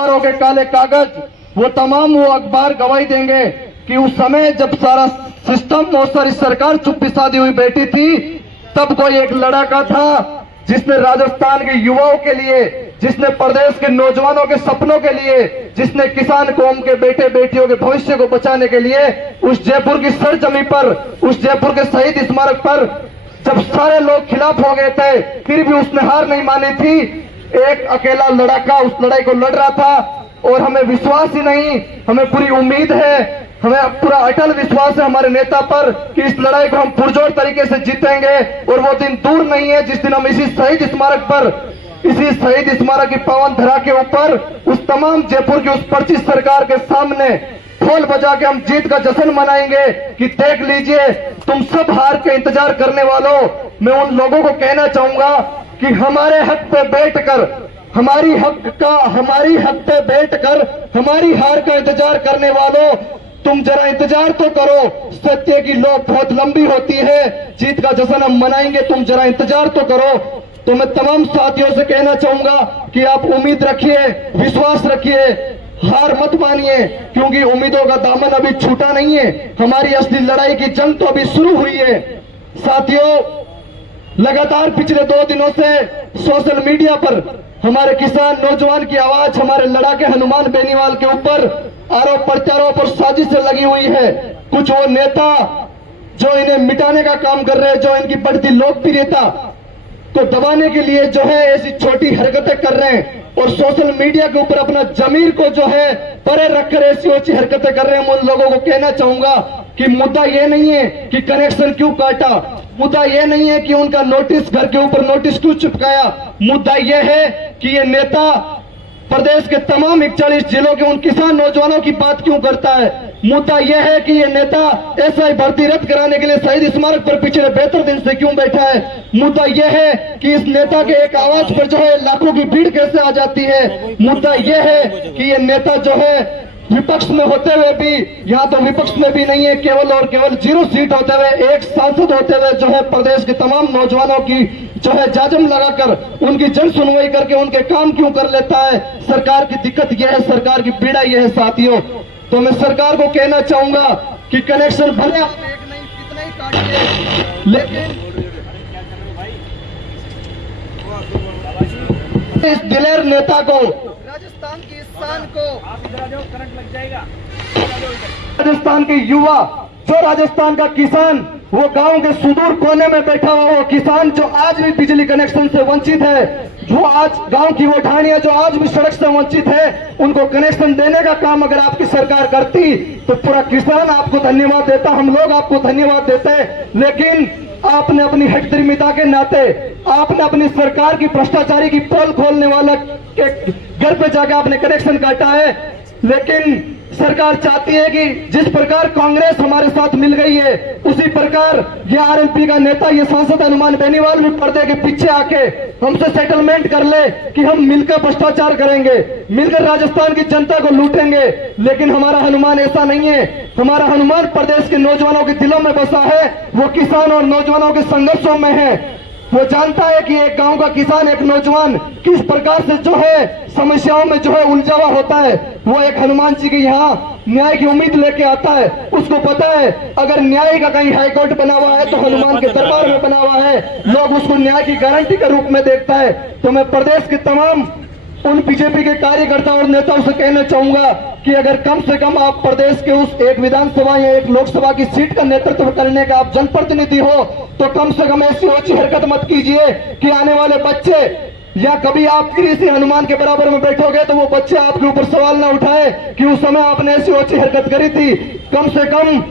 के काले कागज वो तमाम वो अखबार गवाही देंगे कि उस समय जब सारा सिस्टम और सारी सरकार चुप्पी साधी हुई बैठी थी, तब कोई एक लड़का था जिसने राजस्थान के युवाओं के लिए, जिसने प्रदेश के नौजवानों के सपनों के लिए, जिसने किसान कौम के बेटे बेटियों के भविष्य को बचाने के लिए उस जयपुर की सरजमी पर, उस जयपुर के शहीद स्मारक पर जब सारे लोग खिलाफ हो गए थे, फिर भी उसने हार नहीं मानी थी। एक अकेला लड़का उस लड़ाई को लड़ रहा था और हमें विश्वास ही नहीं, हमें पूरी उम्मीद है, हमें पूरा अटल विश्वास है हमारे नेता पर कि इस लड़ाई को हम पुरजोर तरीके से जीतेंगे। और वो दिन दूर नहीं है जिस दिन हम इसी शहीद स्मारक पर, इसी शहीद स्मारक की पावन धरा के ऊपर उस तमाम जयपुर की उस पर्ची सरकार के सामने ढोल बजा के हम जीत का जश्न मनाएंगे कि देख लीजिए तुम सब हार के इंतजार करने वालों। मैं उन लोगों को कहना चाहूंगा कि हमारे हक पे बैठकर, हमारी हक पे बैठकर हमारी हार का इंतजार करने वालों, तुम जरा इंतजार तो करो। सत्य की लौ बहुत लंबी होती है, जीत का जश्न हम मनाएंगे, तुम जरा इंतजार तो करो। तो मैं तमाम साथियों से कहना चाहूंगा कि आप उम्मीद रखिए, विश्वास रखिए, हार मत मानिए, क्योंकि उम्मीदों का दामन अभी छूटा नहीं है। हमारी असली लड़ाई की जंग तो अभी शुरू हुई है। साथियों, लगातार पिछले 2 दिनों से सोशल मीडिया पर हमारे किसान नौजवान की आवाज, हमारे लड़ाके हनुमान बेनीवाल के ऊपर आरोप प्रत्यारोप और साजिशें लगी हुई है। कुछ वो नेता जो इन्हें मिटाने का काम कर रहे हैं, जो इनकी बढ़ती लोकप्रियता को दबाने के लिए जो है ऐसी छोटी हरकतें कर रहे हैं और सोशल मीडिया के ऊपर अपना जमीर को जो है परे रखकर ऐसी अच्छी हरकतें कर रहे हैं। उन लोगों को कहना चाहूंगा कि मुद्दा ये नहीं है कि कनेक्शन क्यों काटा, मुद्दा ये नहीं है कि उनका नोटिस, घर के ऊपर नोटिस क्यों चिपकाया। मुद्दा ये है कि ये नेता प्रदेश के तमाम 41 जिलों के उन किसान नौजवानों की बात क्यों करता है। मुद्दा यह है कि ये नेता एसआई भर्ती रद्द कराने के लिए शहीद स्मारक पर पिछले 72 दिन से क्यों बैठा है। मुद्दा यह है कि इस नेता के एक आवाज पर जो है लाखों की भीड़ कैसे आ जाती है। मुद्दा यह है कि ये नेता जो है विपक्ष में होते हुए भी, यहाँ तो विपक्ष में भी नहीं है, केवल और केवल 0 सीट होते हुए, एक सांसद होते हुए जो है प्रदेश के तमाम नौजवानों की जो है जाजम लगाकर उनकी जन सुनवाई करके उनके काम क्यों कर लेता है। सरकार की दिक्कत यह है, सरकार की पीड़ा यह है साथियों। तो मैं सरकार को कहना चाहूंगा कि कनेक्शन भले आप एक नहीं कितना ही काटिए, लेकिन इस दिलेर नेता को, राजस्थान की शान को, करंट लग जाएगा, राजस्थान के युवा, जो राजस्थान का किसान, वो गांव के सुदूर कोने में बैठा हुआ वो किसान जो आज भी बिजली कनेक्शन से वंचित है, जो आज गांव की वो ढाणियां जो आज भी सड़क से वंचित है, उनको कनेक्शन देने का काम अगर आपकी सरकार करती तो पूरा किसान आपको धन्यवाद देता, हम लोग आपको धन्यवाद देते। लेकिन आपने अपनी हठधर्मिता के नाते, आपने अपनी सरकार की भ्रष्टाचारी की पोल खोलने वाला के घर पे जाके आपने कनेक्शन काटा है। लेकिन सरकार चाहती है कि जिस प्रकार कांग्रेस हमारे साथ मिल गई है, उसी प्रकार ये आरएलपी का नेता, ये सांसद हनुमान बेनीवाल भी पर्दे के पीछे आके हमसे सेटलमेंट कर ले कि हम मिलकर भ्रष्टाचार करेंगे, मिलकर राजस्थान की जनता को लूटेंगे। लेकिन हमारा हनुमान ऐसा नहीं है। हमारा हनुमान प्रदेश के नौजवानों के दिलों में बसा है, वो किसान और नौजवानों के संघर्षों में है। वो जानता है कि एक गांव का किसान, एक नौजवान किस प्रकार से जो है समस्याओं में जो है उलझा हुआ होता है। वो एक हनुमान जी के यहाँ न्याय की उम्मीद लेके आता है। उसको पता है अगर न्याय का कहीं हाईकोर्ट बना हुआ है तो हनुमान के दरबार में बना हुआ है, लोग उसको न्याय की गारंटी के रूप में देखता है। तो मैं प्रदेश के तमाम उन बीजेपी के कार्यकर्ताओं और नेताओं से कहना चाहूंगा कि अगर कम से कम आप प्रदेश के उस एक विधानसभा या एक लोकसभा की सीट का नेतृत्व करने का आप जनप्रतिनिधि हो, तो कम से कम ऐसी ऊंची हरकत मत कीजिए कि आने वाले बच्चे या कभी आप फिर इसी हनुमान के बराबर में बैठोगे तो वो बच्चे आपके ऊपर सवाल ना उठाए कि उस समय आपने ऐसी ऊंची हरकत करी थी। कम से कम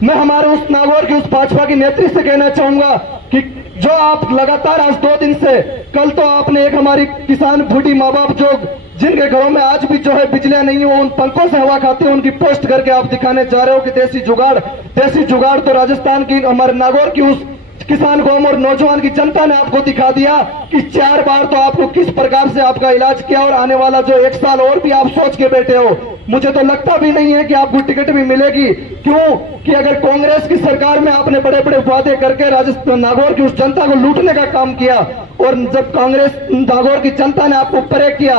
मैं हमारे उस नागौर की, उस भाजपा की नेत्री से कहना चाहूंगा कि जो आप लगातार आज 2 दिन से, कल तो आपने एक हमारी किसान बूढ़ी माँ बाप जो जिनके घरों में आज भी जो है बिजलियां नहीं है, वो उन पंखों से हवा खाते हैं, उनकी पोस्ट करके आप दिखाने जा रहे हो कि देसी जुगाड़ तो राजस्थान की, हमारे नागौर की उस किसान कौम और नौजवान की जनता ने आपको दिखा दिया कि 4 बार तो आपको किस प्रकार से आपका इलाज किया और आने वाला जो 1 साल और भी आप सोच के बैठे हो। मुझे तो लगता भी नहीं है कि आपको टिकट भी मिलेगी। क्यों कि अगर कांग्रेस की सरकार में आपने बड़े बड़े वादे करके राजस्थान नागौर की उस जनता को लूटने का काम किया और जब कांग्रेस नागौर की जनता ने आपको परे किया,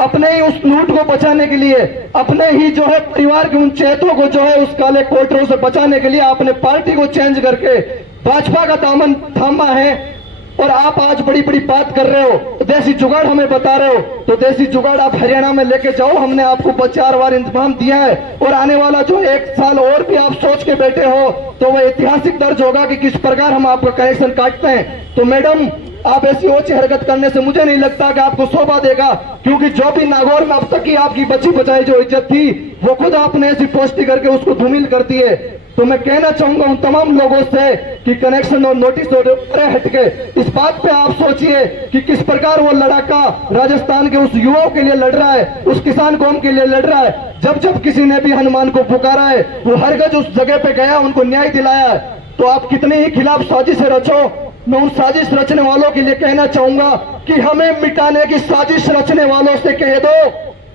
अपने ही उस लूट को बचाने के लिए, अपने ही जो है परिवार के उन चेतों को जो है उस काले कोटरों से बचाने के लिए आपने पार्टी को चेंज करके भाजपा का दामन थामा है। और आप आज बड़ी बड़ी बात कर रहे हो, देसी जुगाड़ हमें बता रहे हो, तो देसी जुगाड़ आप हरियाणा में लेके जाओ। हमने आपको 4 बार इंतजाम दिया है और आने वाला जो 1 साल और भी आप सोच के बैठे हो तो वह ऐतिहासिक दर्ज होगा कि किस प्रकार हम आपका कनेक्शन काटते हैं। तो मैडम, आप ऐसी ओछी हरकत करने से मुझे नहीं लगता कि आपको शोभा देगा, क्योंकि जो भी नागौर में अब तक की आपकी बची बचाई जो इज्जत थी वो खुद आपने ऐसी पोस्टी करके उसको धूमिल कर दी है। तो मैं कहना चाहूंगा उन तमाम लोगों से कि कनेक्शन और नोटिस और हटके इस बात पे आप सोचिए कि किस प्रकार वो लड़ाका राजस्थान के उस युवाओं के लिए लड़ रहा है, उस किसान कौम के लिए लड़ रहा है। जब जब किसी ने भी हनुमान को पुकारा है वो हर गज उस जगह पे गया, उनको न्याय दिलाया है। तो आप कितने ही खिलाफ साजिश रचो, मैं उन साजिश रचने वालों के लिए कहना चाहूंगा कि हमें मिटाने की साजिश रचने वालों से कह दो,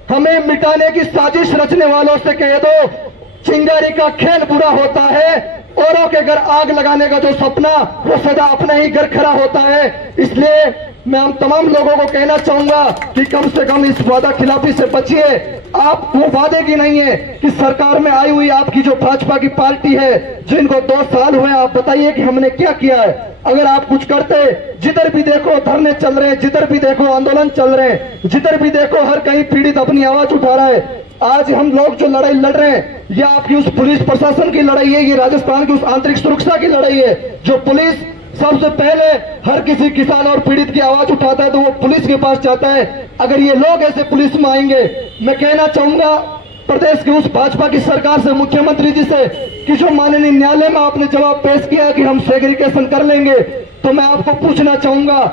हमें मिटाने की साजिश रचने वालों से कह दो, चिंगारी का खेल बुरा होता है, औरों के घर आग लगाने का जो सपना वो सदा अपना ही घर खड़ा होता है। इसलिए मैं हम तमाम लोगों को कहना चाहूंगा कि कम से कम इस वादा खिलाफी से बचिए। आप वो वादे की नहीं है कि सरकार में आई हुई आपकी जो भाजपा की पार्टी है जिनको 2 साल हुए, आप बताइए कि हमने क्या किया है। अगर आप कुछ करते, जिधर भी देखो धरने चल रहे हैं, जिधर भी देखो आंदोलन चल रहे हैं, जिधर भी देखो हर कहीं पीड़ित अपनी आवाज उठा रहा है। आज हम लोग जो लड़ाई लड़ रहे हैं ये आपकी उस पुलिस प्रशासन की लड़ाई है, ये राजस्थान की उस आंतरिक सुरक्षा की लड़ाई है। जो पुलिस सबसे पहले हर किसी किसान और पीड़ित की आवाज उठाता है तो वो पुलिस के पास जाता है। अगर ये लोग ऐसे पुलिस में आएंगे, मैं कहना चाहूंगा प्रदेश की उस भाजपा की सरकार से, मुख्यमंत्री जी से, कि जो माननीय न्यायालय में आपने जवाब पेश किया कि हम सेग्रीगेशन कर लेंगे, तो मैं आपको पूछना चाहूंगा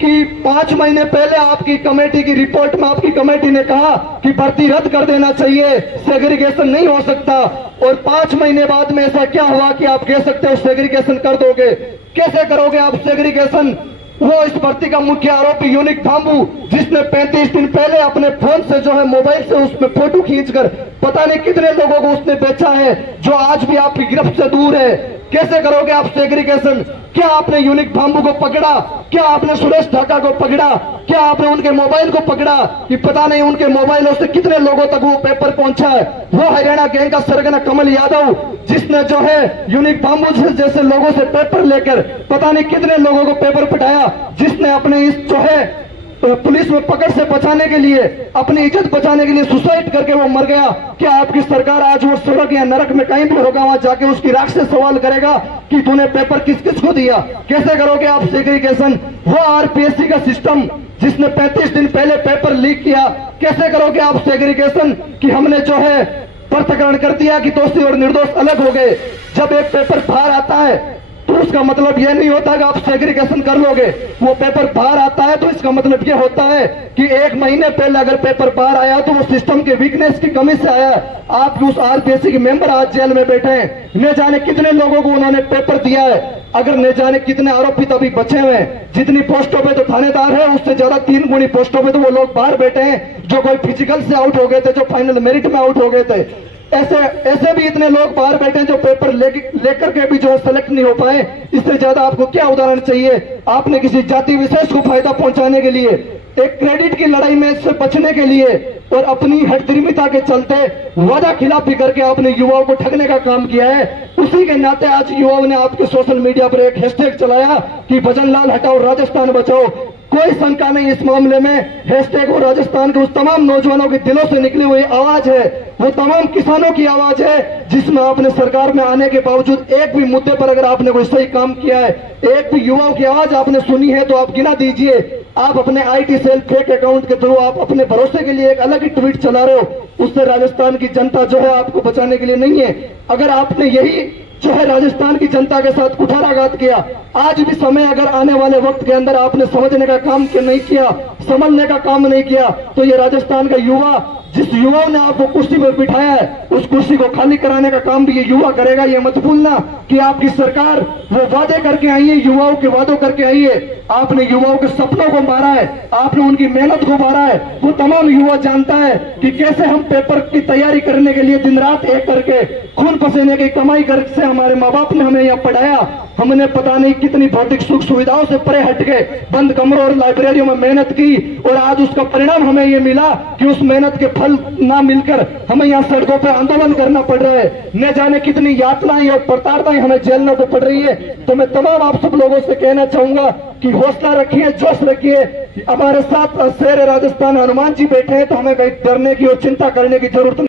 कि 5 महीने पहले आपकी कमेटी की रिपोर्ट में आपकी कमेटी ने कहा कि भर्ती रद्द कर देना चाहिए, सेग्रीगेशन नहीं हो सकता, और 5 महीने बाद में ऐसा क्या हुआ कि आप कह सकते हो सेग्रीगेशन कर दोगे। कैसे करोगे आप सेग्रीगेशन? वो इस भर्ती का मुख्य आरोपी यूनिक धाम्बू, जिसने 35 दिन पहले अपने फोन से जो है मोबाइल से उसमें फोटो खींचकर पता नहीं कितने लोगों को उसने बेचा है, जो आज भी आपकी गिरफ्त से दूर है। कैसे करोगे आप सेग्रीगेशन? क्या आपने यूनिक धाम्बू को पकड़ा? क्या आपने सुरेश ढाका को पकड़ा? क्या आपने उनके मोबाइल को पकड़ा कि पता नहीं उनके मोबाइलों से कितने लोगों तक वो पेपर पहुंचा है? वो हरियाणा गैंग का सरगना कमल यादव, जिसने जो है यूनिक धाम्बू जैसे लोगों से पेपर लेकर पता नहीं कितने लोगों को पेपर पटाया, जिसने अपने इस जो है पुलिस में पकड़ से बचाने के लिए, अपनी इज्जत बचाने के लिए सुसाइड करके वो मर गया। क्या आपकी सरकार आज वो स्वर्ग या नरक में कहीं भी होगा, वहां जाके उसकी राख से सवाल करेगा कि तूने पेपर किस किस को दिया? कैसे करोगे आप सेग्रीगेशन? वो आरपीएससी का सिस्टम जिसने 35 दिन पहले पेपर लीक किया, कैसे करोगे आप सेग्रीगेशन कि हमने जो है पृथक्करण कर दिया कि दोषी और निर्दोष अलग हो गए? जब एक पेपर बाहर आता है तो उसका मतलब यह नहीं होता कि आप सेग्रीगेशन कर लोगे। वो पेपर बाहर आता है तो इसका मतलब यह होता है कि 1 महीने पहले अगर पेपर बाहर आया तो वो सिस्टम के वीकनेस की कमी से आया। आप उस आरपीएससी के मेंबर आज जेल में बैठे हैं, न जाने कितने लोगों को उन्होंने पेपर दिया है, अगर न जाने कितने आरोपित अभी बचे हुए हैं। जितनी पोस्टों पे तो थानेदार है उससे ज्यादा 3 गुनी पोस्टों पे तो वो लोग बाहर बैठे हैं, जो कोई फिजिकल से आउट हो गए थे, जो फाइनल मेरिट में आउट हो गए थे। ऐसे भी इतने लोग बाहर बैठे हैं जो पेपर लेकर के भी जो सेलेक्ट नहीं हो पाए। इससे ज्यादा आपको क्या उदाहरण चाहिए? आपने किसी जाति विशेष को फायदा पहुंचाने के लिए, एक क्रेडिट की लड़ाई में इससे बचने के लिए और अपनी हठधर्मिता के चलते वादा खिलाफी करके आपने युवाओं को ठगने का काम किया है। उसी के नाते आज युवाओं ने आपके सोशल मीडिया पर एक हैशटैग चलाया कि भजनलाल हटाओ राजस्थान बचाओ। कोई शंका नहीं इस मामले में, हैशटैग वो राजस्थान के उस तमाम नौजवानों के दिलों से निकली हुई आवाज है, वो तमाम किसानों की आवाज है, जिसमें आपने सरकार में आने के बावजूद एक भी मुद्दे पर अगर आपने कोई सही काम किया है, एक भी युवाओं की आवाज आपने सुनी है तो आप गिना दीजिए। आप अपने आईटी सेल फेक अकाउंट के थ्रू आप अपने भरोसे के लिए एक अलग ही ट्वीट चला रहे हो, उससे राजस्थान की जनता जो है आपको बचाने के लिए नहीं है। अगर आपने यही जो है राजस्थान की जनता के साथ कुठाराघात किया, आज भी समय अगर आने वाले वक्त के अंदर आपने समझने का काम नहीं किया, संभलने का काम नहीं किया, तो ये राजस्थान का युवा, जिस युवाओं ने आपको कुर्सी पर बिठाया है, उस कुर्सी को खाली कराने का काम भी ये युवा करेगा। ये मत भूलना कि आपकी सरकार वो वादे करके आई है, युवाओं के वादों करके आई है। आपने युवाओं के सपनों को मारा है, आपने उनकी मेहनत को मारा है। वो तमाम युवा जानता है कि कैसे हम पेपर की तैयारी करने के लिए दिन रात एक करके खून पसीने की कमाई कर से हमारे माँ बाप ने हमें यहाँ पढ़ाया, हमने पता नहीं कितनी भौतिक सुख सुविधाओं से परे हट गए, बंद कमरों और लाइब्रेरियों में मेहनत की, और आज उसका परिणाम हमें ये मिला कि उस मेहनत के फल ना मिलकर हमें यहाँ सड़कों पर आंदोलन करना पड़ रहा है। न जाने कितनी यातनाएं और प्रताड़नाएं हमें झेलना तो पड़ रही है। तो मैं तमाम आप सब लोगों से कहना चाहूंगा कि हौसला रखिए, जोश रखिए। हमारे साथ शेर राजस्थान हनुमान जी बैठे हैं, तो हमें कहीं डरने की और चिंता करने की जरूरत नहीं।